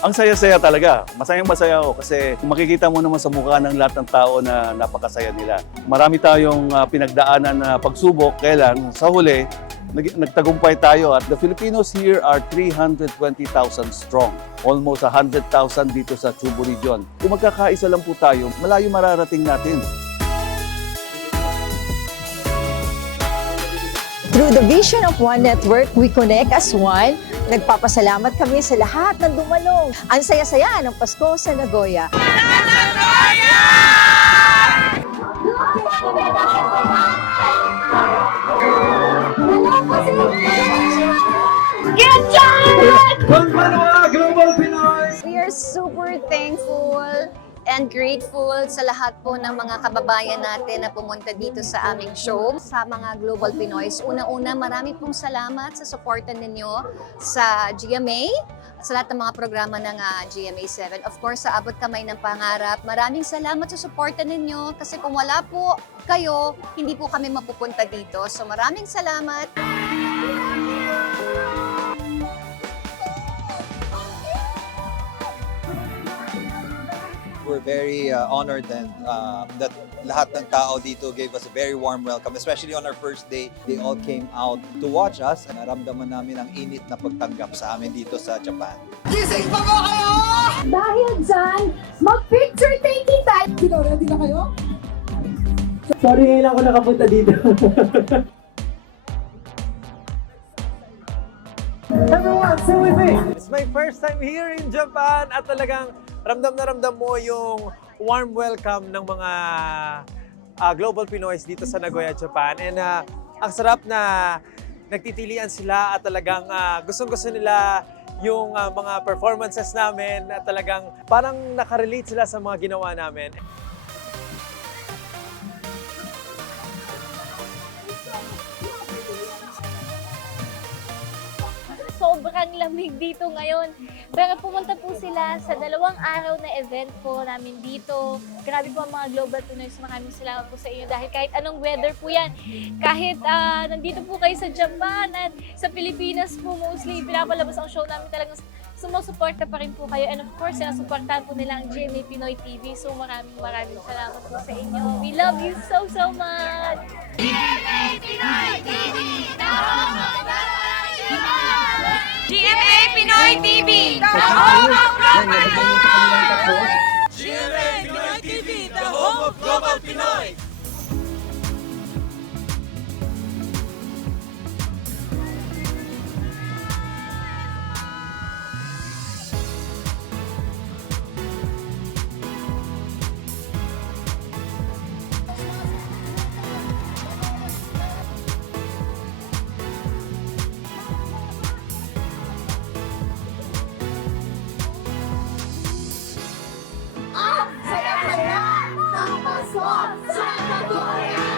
Ang saya-saya talaga. Masayang masaya ako kasi makikita mo naman sa mukha ng lahat ng tao na napakasaya nila. Marami tayong ah, pinagdaanan na pagsubok. Kailan? Sa huli, nag- nagtagumpay tayo at the Filipinos here are 320,000 strong. Almost 100,000 dito sa Chubo region. Kung magkakaisa lang po tayo, malayo mararating natin. Through the vision of One Network, we connect as one. Nagpapasalamat kami sa lahat ng dumalong. Ang saya-saya ng Pasko sa Nagoya. We are super thankful and grateful sa lahat po ng mga kababayan natin na pumunta dito sa aming show. Sa mga Global Pinoys, una-una marami pong salamat sa suporta ninyo sa GMA, sa lahat ng mga programa ng ah, GMA7. Of course, sa Abot Kamay ng Pangarap, maraming salamat sa suporta ninyo kasi kung wala po kayo, hindi po kami mapupunta dito. So maraming salamat. We're very uh, honored and uh, that lahat ng tao dito gave us a very warm welcome. Especially on our first day, they all came out to watch us. Naramdaman namin ang init na pagtanggap sa amin dito sa Japan. Dahil dyan, mag-picture taking tayo. Sino, ready na kayo? Sorry, ngayon lang ako nakapunta dito. Everyone, stay with me! It's my first time here in Japan at talagang ramdam na ramdam mo yung warm welcome ng mga ah, global Pinoys dito sa Nagoya, Japan. And ah, ang sarap na nagtitilian sila at talagang ah, gustong-gusto nila yung ah, mga performances namin at talagang parang nakarelate sila sa mga ginawa namin. Lamig dito ngayon. Pero pumunta po sila sa dalawang araw na event po namin dito. Grabe po ang mga Global Pinoys. Maraming salamat po sa inyo dahil kahit anong weather po yan. Kahit ah, nandito po kayo sa Japan at sa Pilipinas po mostly pinapalabas ang show namin talagang sumusuporta pa rin po kayo. And of course, sinasuportahan po nila ang GMA Pinoy TV. So maraming maraming salamat po sa inyo. We love you so, so much! Saya-saya ng Pasko sa Nagoya.